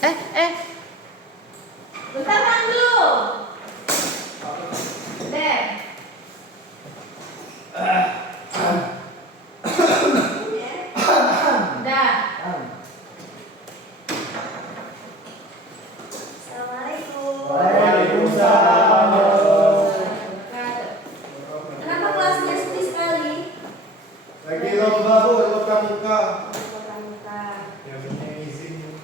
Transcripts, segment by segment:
Bentar kan dulu. Deh. Dah. Assalamualaikum. Waalaikumsalam. Kenapa kelasnya sepi sekali? Lagi lomba Bu, lomba muka. Muka. Yang punya izin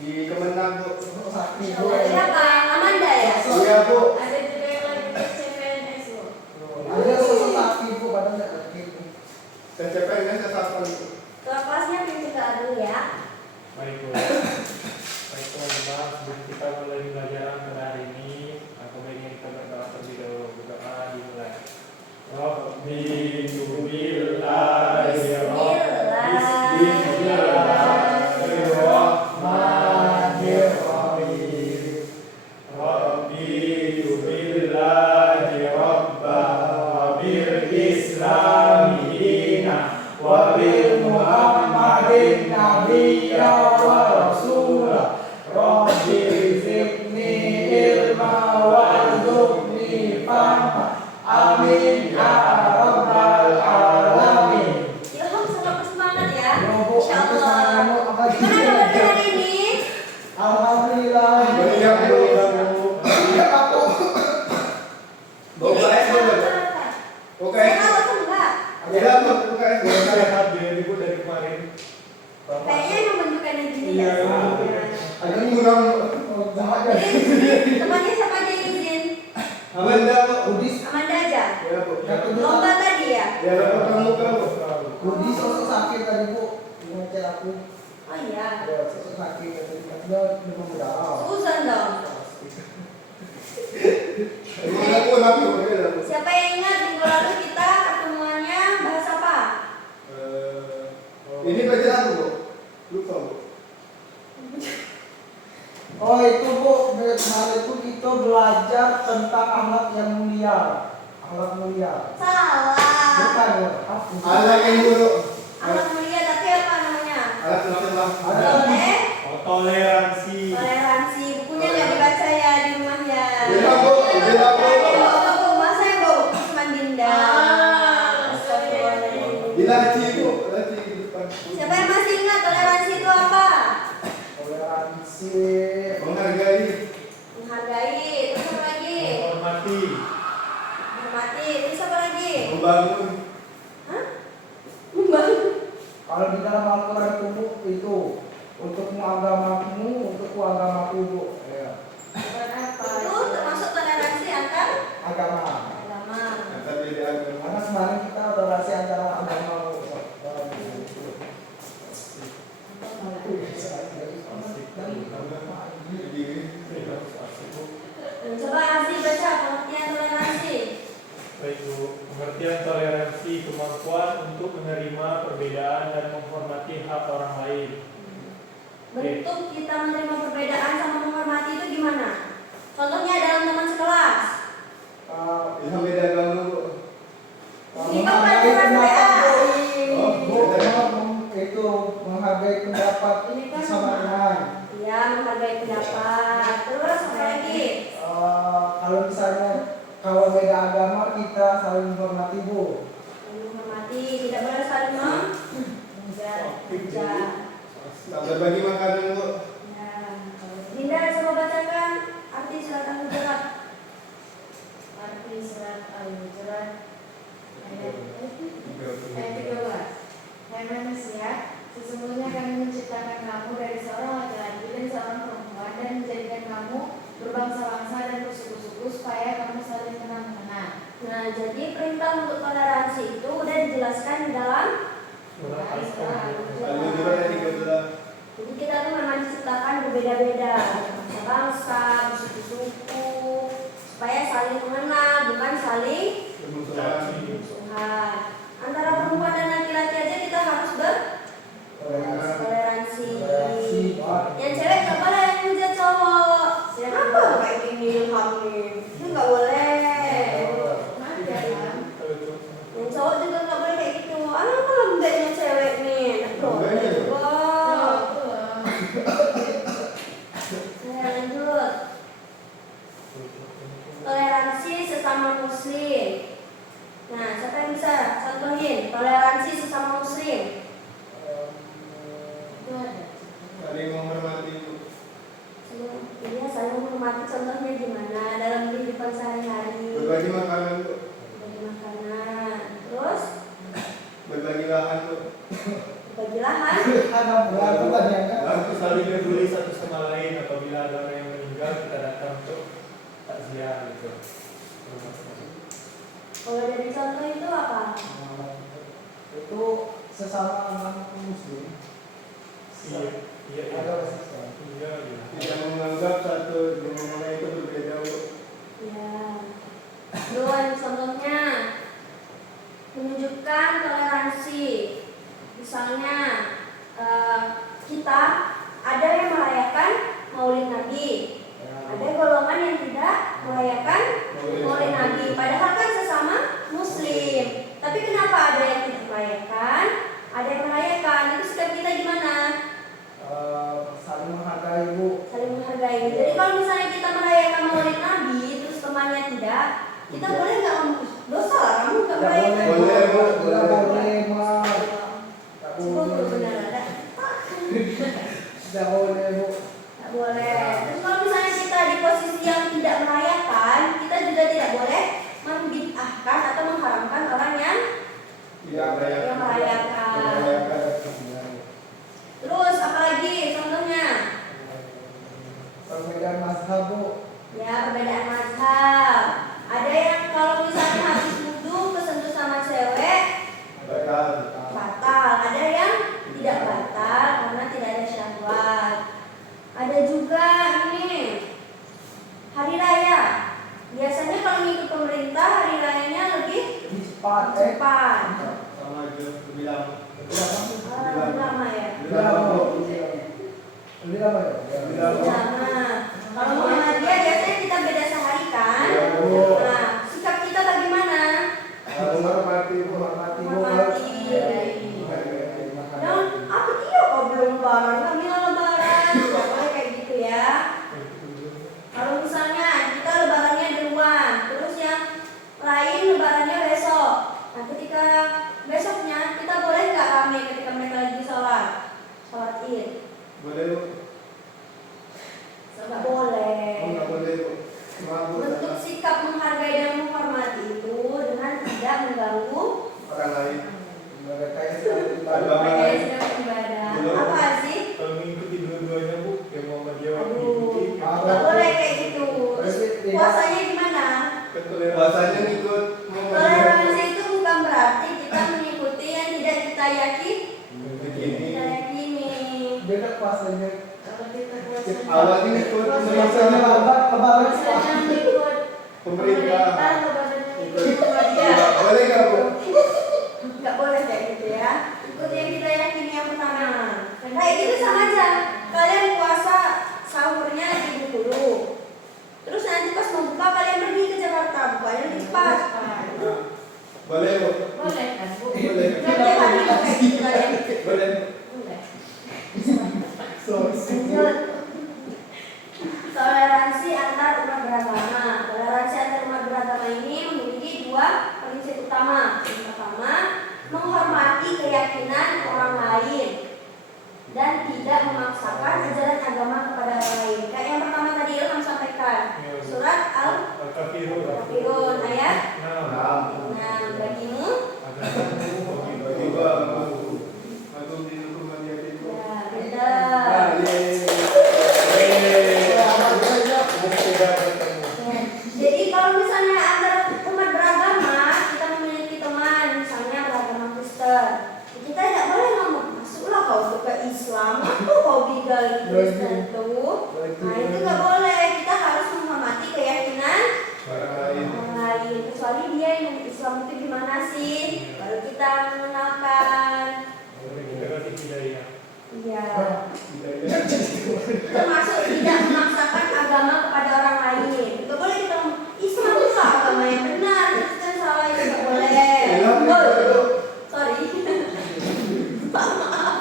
di Kemenang Bu. Sakti Bu. Siapa? Amanda ya? Iya Bu. Ada juga yang lagi tes CPNS loh. Ada sosok sakti Bu, padahal nggak lagi. CPNS sastra Bu. Ketua kelasnya pimpin ke dulu ya. Baik Bu. Baik teman-teman, sebelum kita mulai pembelajaran pada hari ini, aku ingin kita berdoa terlebih dahulu. Berdoa dimulai. Bismillahirrahmanirrahim. Rabbi yubillahi rabba wa bil islami dina wa bil muhammadin nabiyya wa rasulah. Rabbi zidni ilma warzuqni fahma. Amin ya rabbal alamin. Ilham selalu bersemangat ya. Bu, Insyaallah. Gimana kabarnya hari ini? Alhamdulillah. Banyak Bu. Iya aku. UKS Bu. UKS. Sehat atau enggak? Ada Bu, UKS. Sehat jadi Bu dari kemarin. Kayaknya emang bentukannya gini Iya, ya. Ada kurang bahagia. Jadi, temannya siapa aja yang izin? Amanda Bu. Udis. Amanda aja. Ya Bu. Lomba tadi ya? Ya lomba muka Bu. Udis sosok sakit tadi Bu. Ngecek aku. Oh iya. Ya sosok sakit tadi. Dia demam berdarah. Susan dong. Aku. Siapa yang ingat minggu lalu kita ketemuannya bahas apa? Ini belajar apa Bu? Lupa Bu. Oh itu Bu, kemarin itu kita belajar tentang akhlak yang mulia. Akhlak mulia. Salah. Bukan Bu. Akhlak yang buruk. Akhlak mulia tapi apa namanya? Akhlak tercela. Toleransi. Toleransi. Bukunya nggak dibaca ya di rumahnya. Bila Bu, bila Bu. Bu, masa ya Bu? Cuma Dinda. Astagfirullahaladzim. Dilaci Bu, laci di depan. Siapa yang masih ingat toleransi itu apa? Toleransi. Menghargai. Menghargai. Terus apa lagi? Menghormati. Menghormati. Terus apa lagi? Membangun. Hah? Membangun. Kalau di dalam Al-Quran itu untukmu agamamu, untukku agamaku Bu. Ya. Itu termasuk toleransi antar Agama. agama. Karena kemarin kita toleransi antara agama. Coba Aziz baca pengertian toleransi. Baik Bu, pengertian toleransi kemampuan untuk menerima perbedaan dan menghormati hak orang lain. Bentuk kita menerima perbedaan sama menghormati itu gimana? Contohnya dalam teman sekelas. Yang beda agama Bu. Ini kan pelajaran WA. Itu menghargai pendapat Ini kan kesamaan. Iya, menghargai pendapat. Terus apa lagi? Kalau misalnya kalau beda agama kita saling menghormati Bu. Menghormati, tidak boleh saling menjudge. Tak berbagi makanan Bu. Ya. Dinda coba bacakan arti surat Al-Hujurat. Arti surat Al-Hujurat ayat 13. Hai manusia, sesungguhnya kami menciptakan kamu dari seorang laki-laki dan seorang perempuan dan menjadikan kamu berbangsa-bangsa dan bersuku-suku supaya kamu saling kenal-kenal. Nah, jadi perintah untuk toleransi itu udah dijelaskan di dalam Surat Al-Hujurat ayat 13. Jadi kita tuh memang diciptakan berbeda-beda, bangsa, bersuku-suku, supaya saling mengenal, bukan saling bermusuhan. Antara perempuan dan laki-laki aja kita harus bertoleransi. Yang cewek nggak boleh yang ngejat cowok. Kenapa kayak gini Ilham nih? Itu nggak boleh. Yang cowok juga nggak boleh kayak gitu. Apa lembeknya cewek nih? Nah, Toleransi sesama muslim. Nah, siapa yang bisa contohin toleransi sesama muslim? Itu ada. Saling menghormati. Iya, saling menghormati. Contohnya gimana dalam kehidupan sehari-hari? Berbagi makanan Bu. Berbagi makanan. Terus Berbagi lahan Bu. berbagi lahan. Ada berapa banyak? Lalu saling peduli satu sama lain. Apabila ada orang yang meninggal, kita datang untuk takziah gitu. Kalau dari contoh itu apa? Itu sesama anak muslim. Iya, iya, iya. Ada sesama. Iya, iya. Tidak menganggap satu dengan yang lain itu berbeda Bu. Ya. Dan contohnya menunjukkan toleransi. Misalnya kita ada yang merayakan Maulid Nabi, ada golongan yang tidak merayakan Maulid Nabi. Padahal kan sesama Muslim. Tapi kenapa ada yang tidak merayakan, ada yang merayakan? Itu sikap kita gimana? Saling menghargai Bu. Saling menghargai. Jadi kalau misalnya kita merayakan Maulid Nabi, terus temannya tidak, kita boleh nggak ngomong, dosa lah kamu nggak merayakan? Boleh, Bu. Tidak boleh Mas. Tidak Sebut boleh. benar ada. Tidak boleh Bu. Nggak boleh. Terus kalau misalnya kita di posisi yang tidak merayakan, kita juga tidak boleh membid'ahkan atau mengharamkan orang yang Tidak merayakan. merayakan. Terus apalagi contohnya? Perbedaan mazhab Bu. Ya, perbedaan mazhab. Ada yang kalau misalnya habis wudhu kesentuh sama cewek Batal. batal. Ada yang tidak batal karena tidak ada syahwat. Ada juga ini hari raya. Biasanya kalau ngikut pemerintah hari rayanya lebih Lebih cepat. cepat. Sama aja lebih lama. Lebih lama ya. Lebih lama Bu. Lebih lama ya? Lebih Lebih lama. lama. Kalau Muhammadiyah biasanya kita beda sehari kan. Iya, Bu. Nah, sikap kita bagaimana? Menghormati Bu. Menghormati Bu. Menghormati. Menghormati. Dan apa dia kok belum lebaran? Kami lebaran. Nggak boleh kayak gitu ya. Kalau misalnya kita lebarannya duluan, terus yang lain lebarannya besok. Nah, ketika besoknya kita boleh nggak rame ketika mereka lagi sholat Id? Boleh Bu. Nggak boleh. Oh, nggak boleh Bu. Maaf Bu. Bentuk sikap menghargai dan menghormati itu dengan tidak mengganggu Orang lain. Mereka yang sedang Agama. beribadah. mereka yang sedang beribadah. Apa sih? Kalau mengikuti dua-duanya Bu, yang Muhammadiyah Aduh, mengikuti. nggak boleh kayak gitu. Terus puasanya gimana? Puasanya ngikut Toleransi itu bukan berarti kita mengikuti yang tidak kita yakini. begini. Kita yakini. Beda puasanya. Kalau kita puasa Awalnya ngikut Puasanya lambat, lebaran puasanya ngikut pemerintah. lebarannya ngikut Muhammadiyah. Boleh nggak Bu? Nggak boleh kayak gitu ya. Ikut yang kita yakini yang pertama. Kayak gitu sama aja. Kalian puasa sahurnya di dulu. Terus nanti pas mau buka kalian pergi ke Jakarta, bukanya lebih cepat. Boleh Bu. Boleh kan Bu? Boleh. Nggak tiap hari kayak gitu kalian. Boleh. Boleh. Lanjut. Toleransi antar umat beragama. Toleransi antar umat beragama ini memiliki dua prinsip utama. Yang pertama, menghormati keyakinan orang lain dan tidak memaksakan ajaran agama kepada orang lain. Kayak yang pertama tadi Ilham sampaikan. Surat Al-Kafirun ayat Nah. 6. Bagimu Tiba aku di rumah dia itu. ya benar. Jadi kalau misalnya antara umat beragama kita memiliki teman misalnya beragama Kristen, kita tidak boleh ngomong masuklah kau ke Islam, apa kau tinggal di Kristen tuh. Nah itu nggak boleh. Kita harus menghormati keyakinan Orang lain. orang lain. Kecuali dia yang Islam itu gimana sih? Baru kita mengenalkan. Iya. Termasuk tidak memaksakan agama kepada orang lain. Nggak boleh kita ngomong Islam itu agama yang benar, Kristen salah itu nggak boleh. Oh, sorry. Maaf.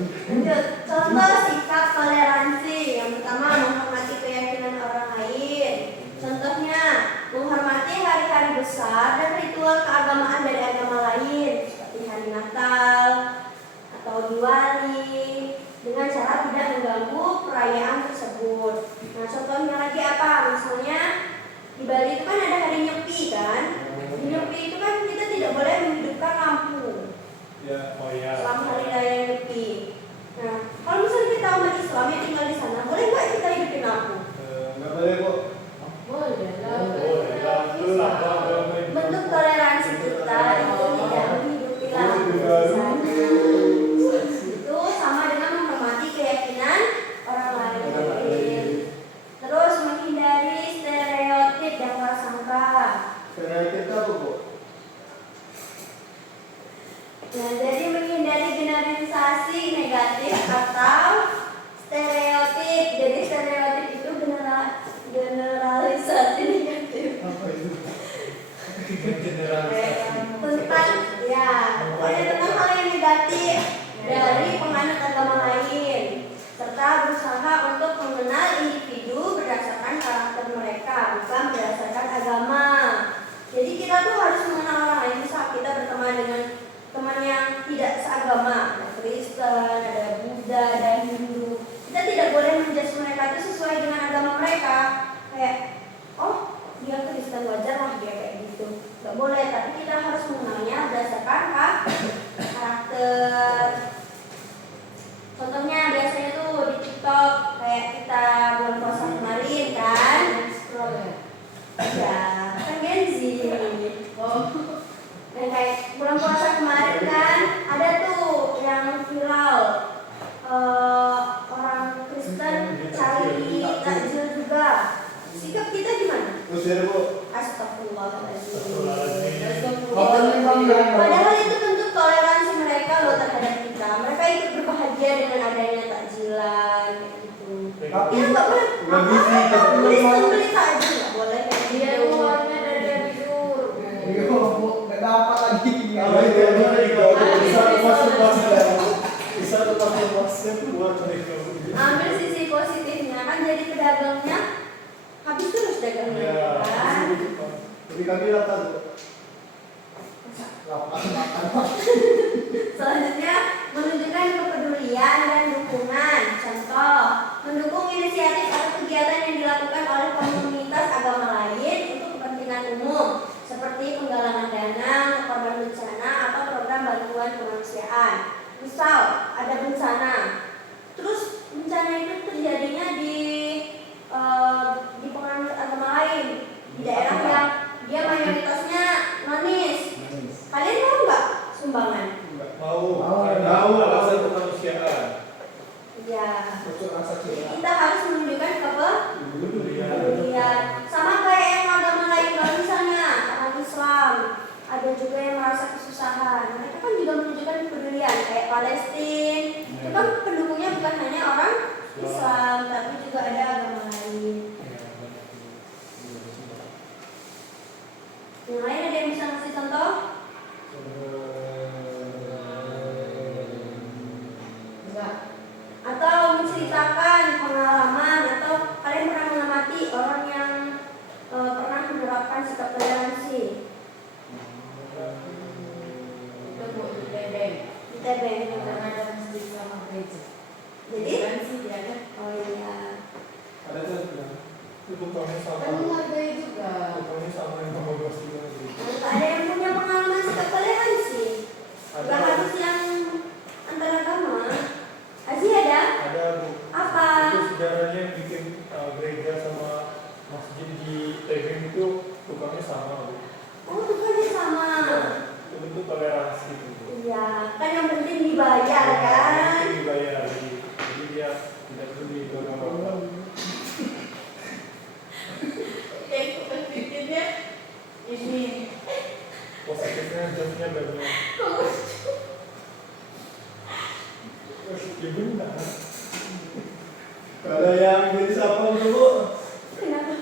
Lanjut. Contoh sikap toleransi. Yang pertama, menghormati keyakinan orang lain. Contohnya, menghormati hari-hari besar dan ritual keagamaan dari agama lain, seperti hari Natal atau Diwali, dengan cara tidak mengganggu perayaan tersebut. Nah, contohnya lagi apa? Misalnya di Bali itu kan ada hari Nyepi kan? Di Nyepi itu kan kita tidak boleh menghidupkan lampu Ya. Oh iya. selama hari raya Nyepi. Nah, kalau misalnya kita umat Islam yang tinggal di sana, boleh nggak kita hidupin lampu? Nggak boleh kok. Boleh lah. Boleh lah. Lu lah kalau Bentuk toleransi kita itu tidak menghidupi lampu di sana. Itu sama dengan menghormati keyakinan orang lain. Terus menghindari stereotip dan prasangka. Karena kita apa kok? Nah, jadi menghindari generalisasi negatif atau stereotip. Jadi stereotip itu generalisasi negatif. Apa itu? generalisasi. Tentang ya, pokoknya tentang hal yang negatif dari penganut agama lain, serta berusaha untuk mengenal individu berdasarkan karakter mereka, bukan berdasarkan agama. Jadi kita tuh harus mengenal orang lain. Misal kita berteman dengan teman yang tidak seagama, ada Kristen, ada Buddha, ada Hindu. Kita tidak boleh menjudge mereka itu sesuai dengan agama mereka. Kayak, oh dia Kristen, wajar lah dia kayak gitu. Gak boleh, tapi kita harus mengenalnya berdasarkan karakter. Contohnya biasanya tuh di TikTok, kayak kita bulan puasa kemarin kan, Scroll ya. ya kan Gen Z. Oh. Dan kayak bulan puasa kemarin kan ada tuh yang viral, orang Kristen cari takjil juga. Sikap kita gimana? Usir kok. Astagfirullahaladzim. Kalau memang nggak ada. Padahal itu bentuk toleransi mereka loh terhadap kita. Mereka ikut berbahagia dengan adanya takjilan kayak gitu. Tapi Kita nggak boleh. Nggak bisa, Apa? tapi Kristen memang- beli takjil nggak boleh kayak Dia gitu. keluarnya dari jam tidur. Iya, Bu, nggak dapat lagi. Apa itu? Bisa lepas lepasnya. Bisa lepas lepasnya keluar dari kamu. Ambil sisi positifnya kan jadi pedagangnya habis terus dagangnya Ya. kan. Jadi kami lakukan. Selanjutnya menunjukkan kepedulian dan dukungan. Contoh, mendukung inisiatif atau kegiatan yang dilakukan oleh komunitas agama lain untuk kepentingan umum, seperti penggalangan dana untuk korban bencana atau program bantuan kemanusiaan. Misal ada bencana, terus bencana itu terjadinya di penganut agama lain, di daerah yang dia mayoritasnya nonis. Kalian mau nggak sumbangan? Nggak mau. Mau. Tahu alasan alasan kemanusiaan. Ya. Unsur rasa cinta. Kita harus menunjukkan Kepedulian. kepedulian. Sama kayak yang agama lain, kalau misalnya orang Islam, ada juga yang merasa kesusahan. Mereka kan juga menunjukkan kepedulian, kayak Palestina. Itu kan pendukungnya bukan hanya orang Islam, tapi juga ada agama lain. Yang lain ada yang bisa ngasih contoh? Enggak. Atau menceritakan pengalaman, atau kalian pernah mengamati orang yang pernah menerapkan sikap toleransi Itu mau di Tebeng. di TBN juga. Karena ada masjid sama gereja. Jadi, Kan sih dia kan. oh iya, Ada tuh. Itu tukangnya sama. Kan menghargai juga. Tukangnya sama yang kamu bos juga. ada yang punya pengalaman sikap toleransi. Ada. Gak harus yang antar agama. Aziz ada? Ada Bu. Apa? Itu sejarahnya yang bikin gereja sama masjid di Tebing itu tukangnya sama Bu. Oh, tukangnya sama. Itu bentuk toleransi Bu. Iya, kan yang penting dibayar kan. Itu dibayar. Jadi dia tidak peduli itu agama. Bikinnya ini. Positifnya jobnya banyak. Ya benar. Kalau yang jadi sapam dulu, Kenapa?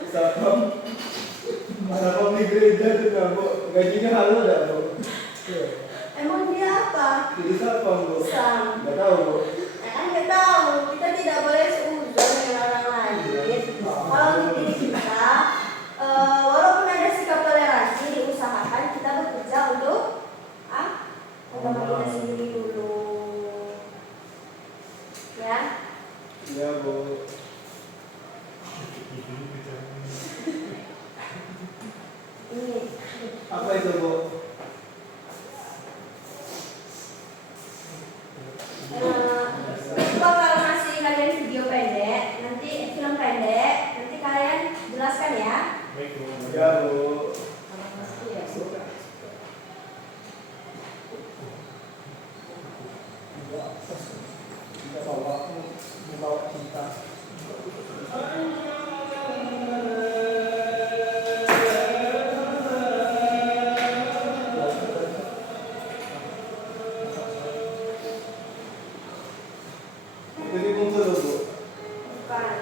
sapam di gereja tuh nggak Bu, gajinya halal nggak Bu? Emang dia apa? Jadi sapam Bu. Sam. Nggak tahu Bu. Ya. Iya Bu. Ini. Apa itu Bu? Coba kalau ngasih kalian video pendek, nanti film pendek, nanti kalian jelaskan ya. Baik Bu. Iya Bu. Kita bawa cinta. Itu dibungkus loh Bu. Bukan.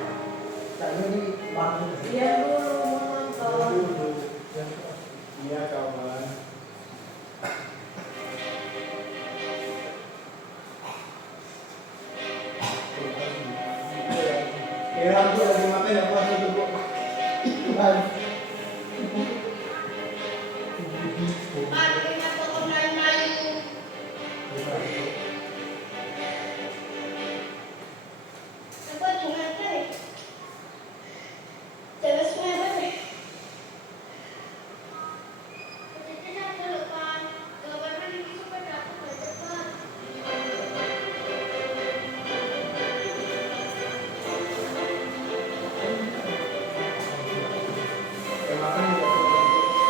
Kayaknya ini bangun. Biar dulu menonton. Iya kawan. Ilham tuh lagi makan apa itu Bu? Kayak makan juga kayak makan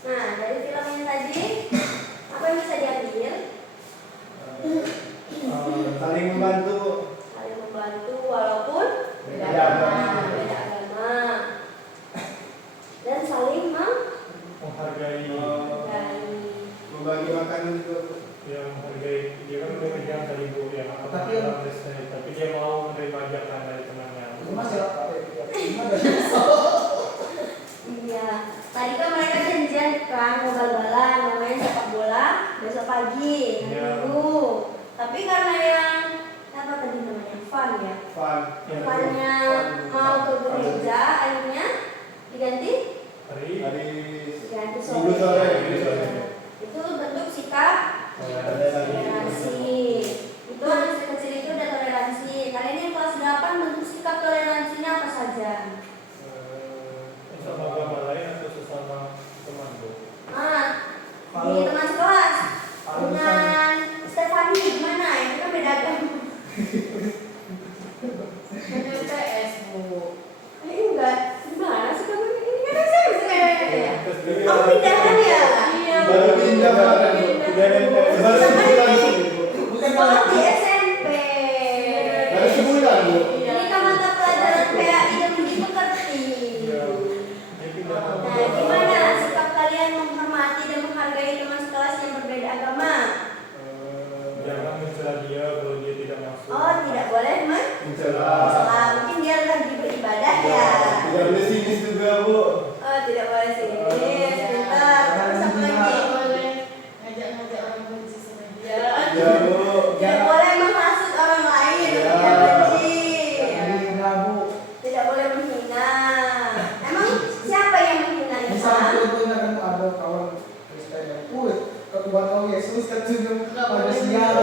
Nah, dari film ini tadi apa yang bisa diambil? saling membantu. Saling membantu walaupun Fan. Depannya mau ke gereja, akhirnya diganti diganti Minggu sore. Itu bentuk sikap toleransi. Itu anak kecil itu udah toleransi. Kalian yang kelas 8 bentuk sikap toleransinya apa saja? Sama agama lain atau sesama teman Bu? Di teman sekelas dengan Stefani gimana? Itu kan beda agama. Menurut PS Bu. Enggak, gimana sih kamu ini kan SMP. Terus Kamu pindahan ya? Iya. Baru pindah kemarin, Bu. Baru sebulan sih, Bu. Sekolah di SMP. Baru sebulan, Bu. Ini kan mata pelajaran PAI dan begitu mengerti. Nah, gimana sikap kalian menghormati dan menghargai teman sekelas yang berbeda agama? Jangan mencela dia kalau dia tidak masuk. Oh, tidak boleh Mencela. mungkin dia lagi beribadah ya. Tidak boleh sinis juga, Bu. Oh, tidak boleh sih. Sebentar. Terus apa lagi? Tidak boleh ngajak-ngajak orang benci sama dia. Ya, Bu. Tidak boleh menghasut orang lain Ya. untuk dia benci. Menghina, Bu. Tidak boleh menghina. Emang siapa yang menghina itu? Misalnya contohnya kan ada kawan Kristen yang ketuhan kau Yesus kan senyum pada siang.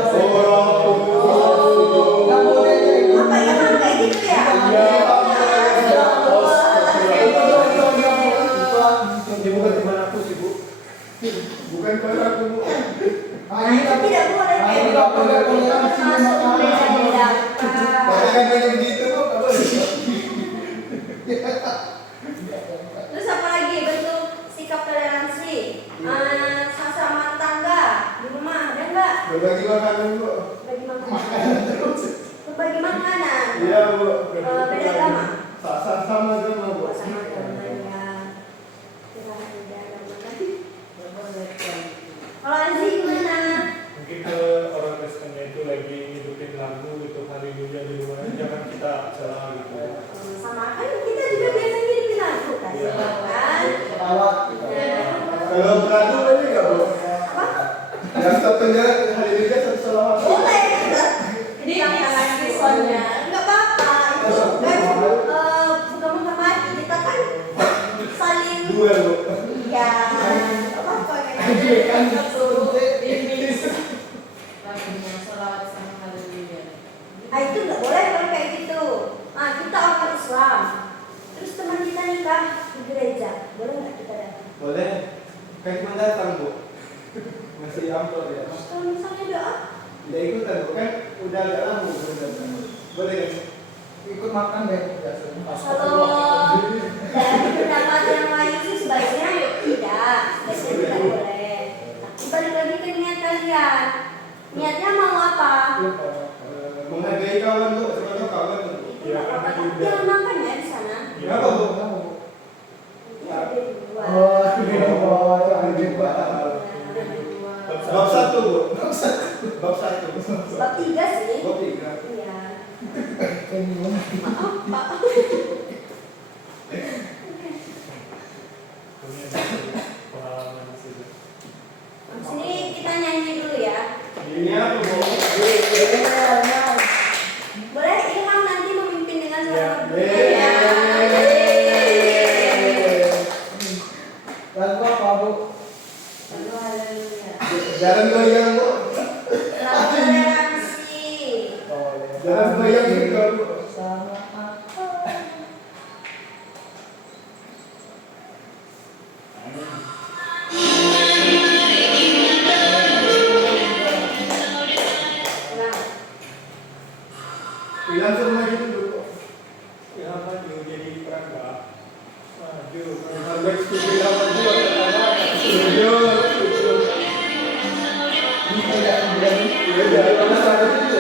Nggak boleh jadi itu. Apa ya kan kayak gitu ya? Ini bukan teman aku sih, Bu. Bukan teman aku, Bu. Itu tidak boleh kayak gitu. Itu termasuk membeda-bedakan. Makanya banyak begitu, Bu. Nggak boleh. Terus apa lagi bentuk sikap toleransi? Sesama tetangga di rumah ada nggak? Berbagi makanan, Bu. Bagi makanan. Berbagi makanan. Iya, Bu. Beda agama. Sama agama, Bu. Sama agama ya. Kita beda agama kan? Kalau Aziz gimana? Mungkin ke orang Kristennya itu lagi ngikutin lagu gitu haleluya di luar, jangan kita salah gitu. Sama kan kita juga biasa ngirim lagu kan? Iya. Kan? Pelawak. Kalau berantem boleh nggak, Bu? Apa? Yang satunya hari ini kan satu selawat. Boleh. Ini yang lagi soalnya. Enggak apa-apa. Itu kan bukan menghormati. Kita kan saling. Dua, Bu. Iya. Enggak apa-apa kan? Lagunya sholawat sama haleluya. Itu nggak boleh kalau kayak gitu. Kita orang Islam. Terus teman kita nikah di gereja, boleh nggak kita datang? Boleh. Kan cuma datang, Bu. Masih amplop ya. Kalau misalnya doa, Tidak ikutan, Bu. Kan udah agak lama belum datang. Boleh kan? Ikut makan deh biasanya. kalau dari pendapat yang lain sih sebaiknya tidak, sebaiknya tidak boleh. Tapi balik lagi ke niat kalian. Niatnya mau apa? Menghargai kawan, Bu. Sebagai kawan, Bu. Itu nggak apa-apa. Tapi jangan makan ya di sana. Kenapa, Bu? Nanti ada dua. Bab satu, Bu. Bab satu. Bab 3 sih. Bab tiga. Iya. Maaf, Pak. Punya pengalaman sih. Sini kita nyanyi dulu ya. Ini apa, Bu? Boleh Ilham nanti memimpin dengan suara Ya. Lagu apa, Bu? Lalu haleluya. Jangan goyang, Bu. Lalu toleransi. Jangan goyang gitu, Bu. Sama apa? Nah, Bilang semua gitu, Bu. Ya maju jadi perangga. Maju. Sampai setuju sama juga. Setuju. Beda. Karena saya itu.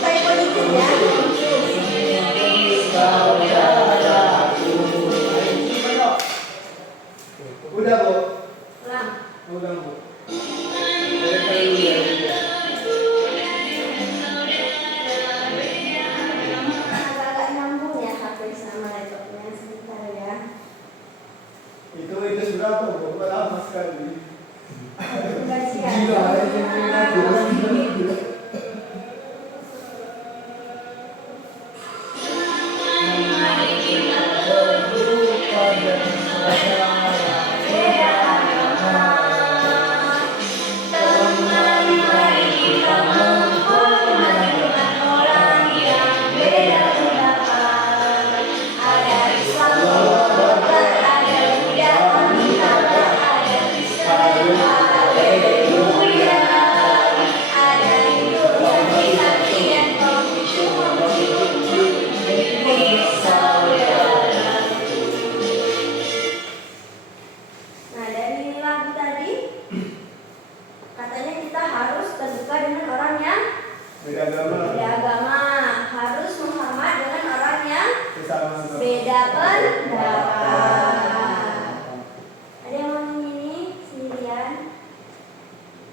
kayak politik ya. Udah, Bu. Ulang. Udah, Bu. Dari Nah, dari lagu tadi katanya kita harus terbuka dengan orang yang Beda agama. beda agama, harus menghormat dengan orang yang Sesama. beda pendapat. Ada yang mau nyanyi sendirian?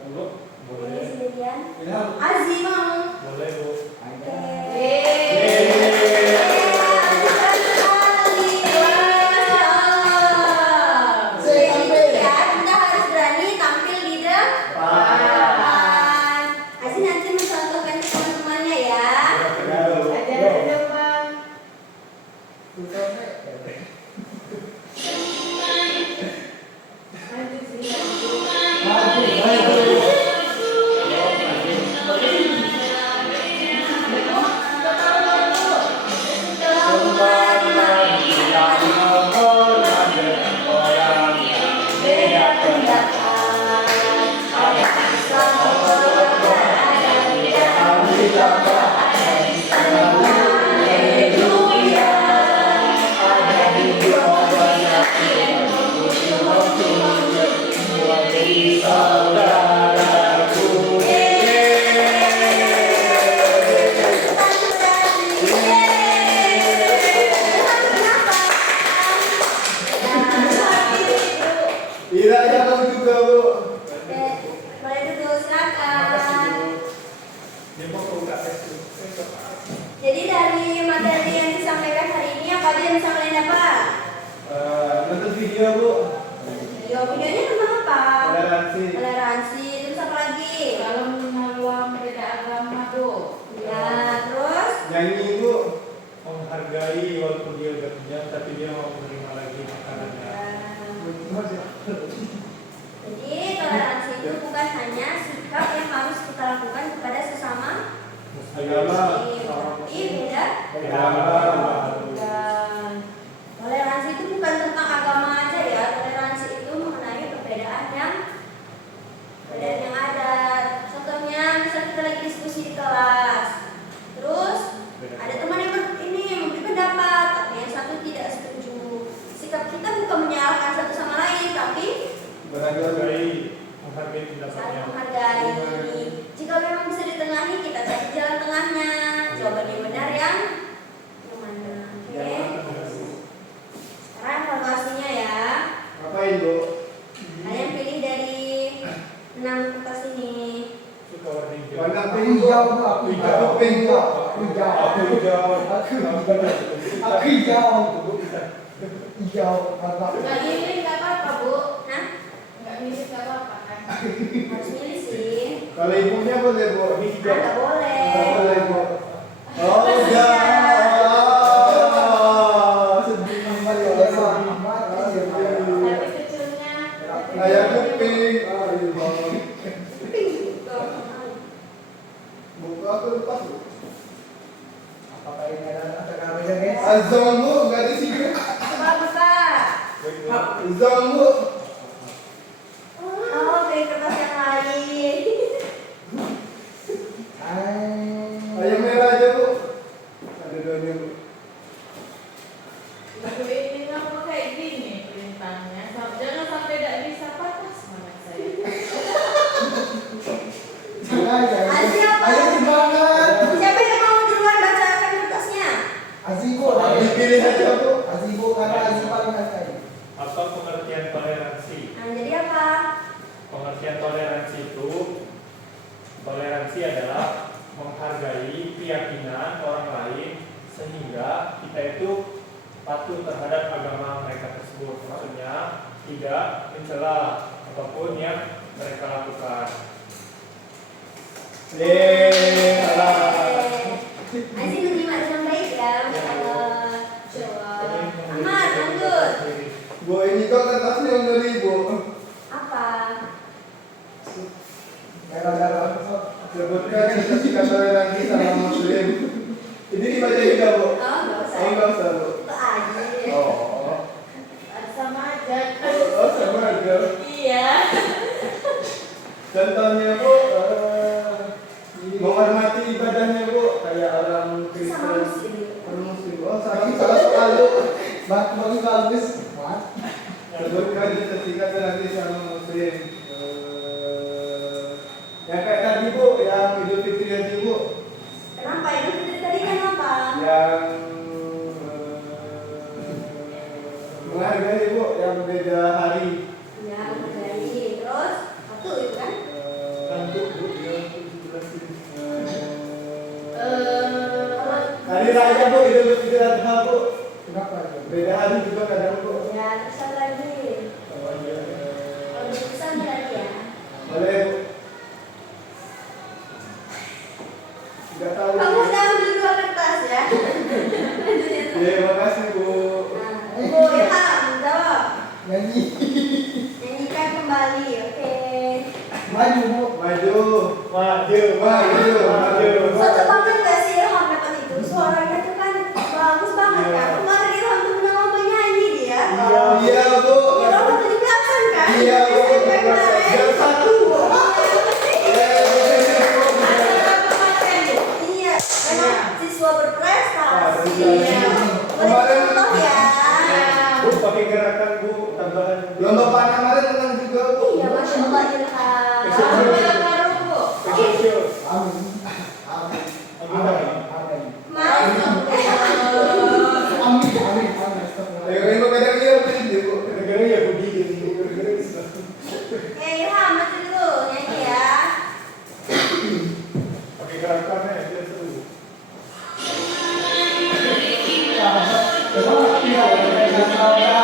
Bu, Nyanyi boleh. sendirian? Ilham. Azi mau? Boleh, Bu. Oke. Ajaran depan. Lanjut sini. Ira kamu juga, Bu. Boleh duduk, Makasih, silakan. Bu. Dia mau buka tes dulu. Jadi dari materi yang disampaikan hari ini apa aja yang bisa kalian dapat? Nonton video, Bu. Videonya tentang apa? Toleransi. Toleransi, terus apa lagi? Kalau menolong beda agama tuh. Ya, terus Nyanyi, Bu. Menghargai walaupun dia udah punya, tapi dia mau menerima lagi makanannya. jadi toleransi itu bukan hanya sikap yang harus kita lakukan kepada sesama Agama. muslim, tapi beda. Agama. Dan toleransi itu bukan tentang agama aja ya. Toleransi itu mengenai perbedaan yang ada. Contohnya misal kita lagi diskusi di kelas, terus ada teman yang memberi pendapat, tapi yang satu tidak setuju. Sikap kita bukan menyalahkan satu sama lain, tapi Menghargai saling pendapatnya. menghargai. Jika memang bisa ditengahi, kita cari jalan tengahnya. Jawaban yang benar yang mana? Oke. Sekarang evaluasinya ya. Ngapain, Bu? Kalian pilih dari 6 kertas ini. Suka warna hijau. Warna Aku pink, Bu. hijau, Bu. Aku hijau. Aku pink, Bu. Aku hijau. Aku hijau. Aku hijau. Hijau. Warna. Nggak milih nggak apa-apa, Bu. Nah, Nggak milih nggak apa-apa kan? harus milih sih. Kalau ibunya boleh, Bu. Ini hijau. Ada boleh. Nggak boleh, Bu. Oh, enggak. Sedih. Tapi kecilnya. Ayah kuping. Buku aku lepas, Bu. Apakah ini ada kamera, guys? Azam, Bu. Nggak di sini. Coba buka. Baik, Bu. Azam, Bu. Oh, dari kertas yang lain. Ayam merah aja, Bu. Ada duanya, Bu. Ibu ini ngapa kayak gini perintahnya? Jangan sampai tidak bisa patah semangat saya. Azi apa? Ayo semangat. Siapa yang mau duluan bacakan kertasnya? Azibo. Pilih aja, Bu. Azibo karena Aziz paling sekali. Apa pengertian toleransi? Nah, jadi apa? Pengertian toleransi itu, toleransi adalah menghargai keyakinan orang lain sehingga kita itu patuh terhadap agama mereka tersebut. Maksudnya tidak mencela apapun yang mereka lakukan. Anzi menerima dengan baik ya, Masya Allah. Ahmad, lanjut. Bu, ini kok kertasnya yang dari Bu. Apa? Gara-gara Sebutkan kata toleransi sama muslim. Ini dibaca juga Bu. Oh, nggak usah. Oh, enggak usah Bu. Itu aja. Oh, Sama aja. oh sama aja. Iya. Contohnya Bu, menghormati ibadahnya Bu, kayak orang Sama Kristen. muslim. Orang muslim. Oh, salah sekali. bagus. Sebutkan ketika nanti sama muslim. Yang kayak tadi Bu, yang Idul Fitri tadi Bu, Kenapa itu tadi kan apa? yang menghargai Bu, yang beda hari. Ya, menghargai. Terus satu itu kan? Tentu Bu, dia untuk dijelasin. Hari raya Bu, Idul Adha Bu, Kenapa itu? beda hari juga kadang Bu. Ya, terus apa lagi? Kalau bisa lagi ya. Boleh Bu. Tidak tahu. Kamu udah ambil 2 kertas ya? Terima kasih Bu. Nah, Bu Ilham, jawab. Nyanyi. Nyanyikan kembali, oke. Maju Bu. Maju. Maju, Cocok banget gak sih Ilham dapat itu? Suaranya tuh kan bagus banget kan? Kemarin Ilham tuh menang lomba nyanyi dia. Iya Bu. Ilham 17-an kan? Iya Bu. SMP kemarin. Yang satu Bu. Iya, memang siswa berprestasi. Iya. Boleh contoh ya. Bu, pakai gerakan Bu, tambahan. Lomba panah kemarin menang juga Bu. Iya, Masya Allah Ilham. Baru Bu. Excelsior. Amin. Amin. Amin. Masuk. Amin. Astagfirullah. Yang kadang iya Bu Bu. Negara ya budi gitu. Negara Islam. Oke, Ilham, maju dulu nyanyi ya. Pakai gerakannya dia seru. Dia dapat berapa?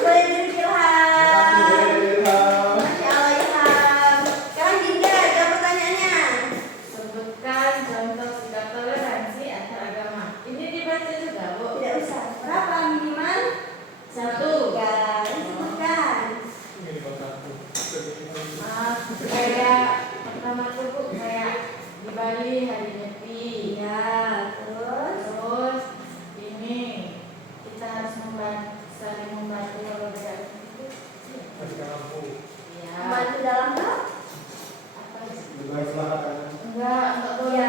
Boleh duduk Ilham. Masya Allah Ilham. Sekarang Dinda, jawab pertanyaannya. Sebutkan contoh sikap toleransi antar agama. Ini dibaca juga Bu. Tidak usah. Berapa minimal? 1. Tiga. Disebutkan. Ini di bawah satu. Kayak pertama tuh Bu, kayak di Bali hari Nyepi. Iya. Terus. Terus ini kita harus saling membantu kalau beda. Kasih lampu. Iya. Membantu dalam hal? Apa? Iya. Enggak boleh.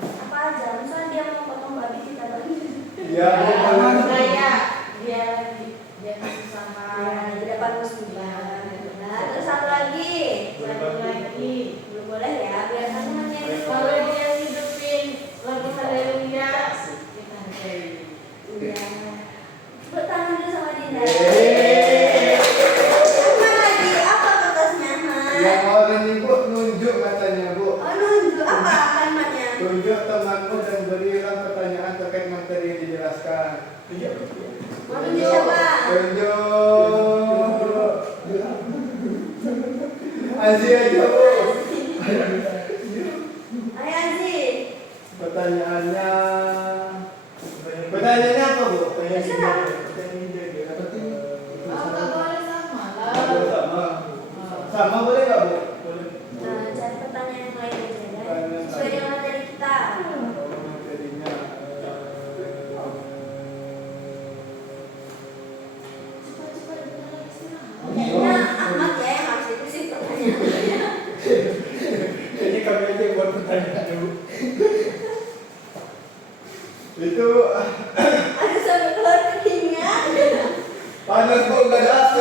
Apa aja? Misalnya dia mau potong babi kita bagi. Iya Bu. Kayak dia kesusahan. Ya, di depan muslimah. Nah, terus satu lagi. Satu lagi. Belum boleh ya, biar kamu nyanyi. Kalau dia hidupin lagu haleluya, kita hargai. Iya. Tepuk tangan dulu sama Dinda. Yeay. Mana lagi? Apa kertasnya, Mas? Yang orang ibu nunjuk katanya Bu. Oh, nunjuk apa kalimatnya? Tunjuk temanmu dan berilah pertanyaan terkait materi yang dijelaskan. Iya betul. Mau nunjuk siapa? Tunjuk. Aziz aja Bu. Ayo Azi. Pertanyaannya apa Bu? Terserah. Oh, nggak boleh sama lah. Sama. Sama boleh nggak Bu? Nah, cari pertanyaan yang lain aja ya. Sesuai dengan materi kita. Materinya. Cepat-cepat kita lagi istirahat. Kayaknya Ahmad ya yang harus itu sih pertanyaannya. Jadi kami aja yang buat pertanyaan dulu. Itu Aduh sampai keluar keningnya. panas Bu, nggak ada AC.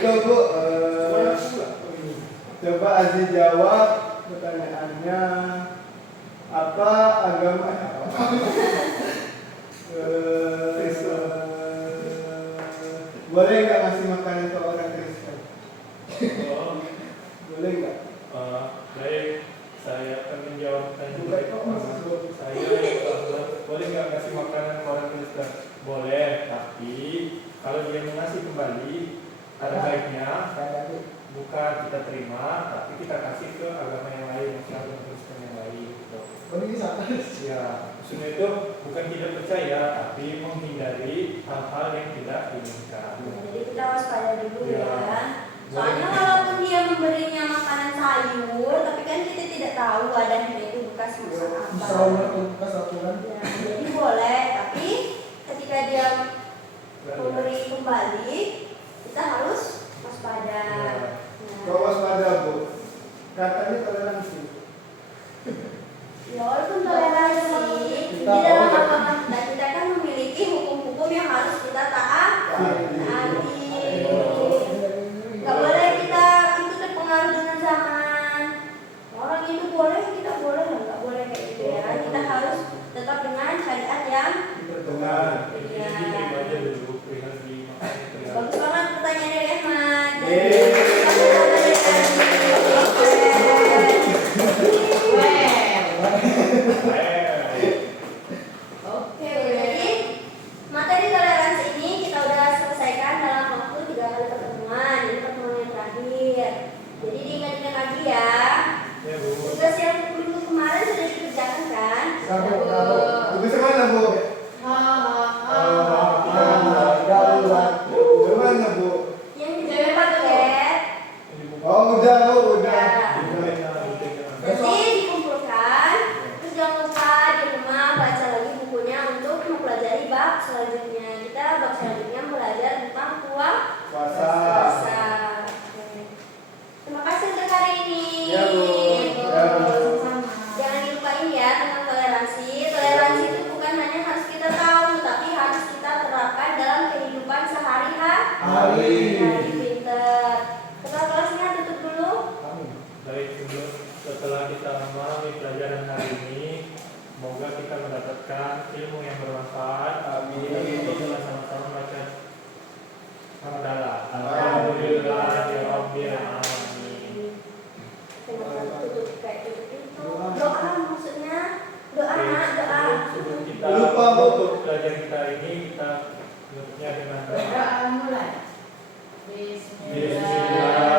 Itu Bu, coba Aziz jawab pertanyaannya. Apa agama boleh nggak ngasih makanan ke orang Kristen? Boleh nggak? Baik, saya akan menjawab pertanyaan itu. Saya boleh nggak kasih makanan ke orang Kristen? Boleh, tapi kalau dia mengasih kembali, ada baiknya bukan kita terima, tapi kita kasih ke agama yang lain, misalnya agama Kristen yang lain. Gitu. Ya, maksudnya itu bukan tidak percaya, tapi menghindari hal-hal yang tidak diinginkan. Jadi kita waspada dulu Ya. ya. Soalnya walaupun dia memberinya makanan sayur, tapi kan kita tidak tahu wadahnya itu bekas masak apa. Misalnya bekas aturan. Ya, jadi boleh, tapi ketika dia memberi kembali, kita harus waspada. Ya. Nah, Kau waspada Bu. Katanya toleransi. ya walaupun toleransi, di Kita dalam boleh. agama kita kan memiliki hukum-hukum yang harus kita taati. Gak boleh kita ikut terpengaruh dengan zaman. Orang itu boleh, kita boleh, nggak boleh kayak gitu ya. Kita harus tetap dengan syariat yang Dengan Ini diterima aja dulu, perihal di makanan perihal. bagus banget pertanyaan dari Ahmad. Oke, jadi materi toleransi ini kita udah selesaikan dalam waktu 3 kali pertemuan. Ini pertemuan yang terakhir. Jadi diingat-ingat lagi ya. Ya Bu. Tugas yang minggu kemarin sudah dikerjakan kan? Tugas mana Bu? Gimana Bu? Yang di paket. Ini Bu. Oh udah Bu, udah. Jadi dikumpulkan. Terus jangan lupa di rumah baca lagi bukunya untuk mempelajari bab selanjutnya. Kita bab selanjutnya belajar tentang Puasa. puasa. Oke. Terima kasih untuk hari ini. Ya, Bu. Ya, Bu. Jangan dilupain ya tentang toleransi. Toleransi itu bukan hanya harus kita tahu, tapi harus kita terapkan dalam kehidupan sehari-hari. Hari pinter. Ketua kelasnya tutup dulu. Baik, sebelum setelah kita memahami pelajaran hari ini, semoga kita mendapatkan ilmu yang bermanfaat. Amin. Kita sama-sama baca hamdalah. Amin. Alhamdulillahirabbil alamin. Tutup kayak tutup itu. Doa maksudnya doa nak doa. Sebelum kita Lupa, Bu. tutup pelajaran kita ini, kita tutupnya dengan doa. Berdoa mulai. Bismillah.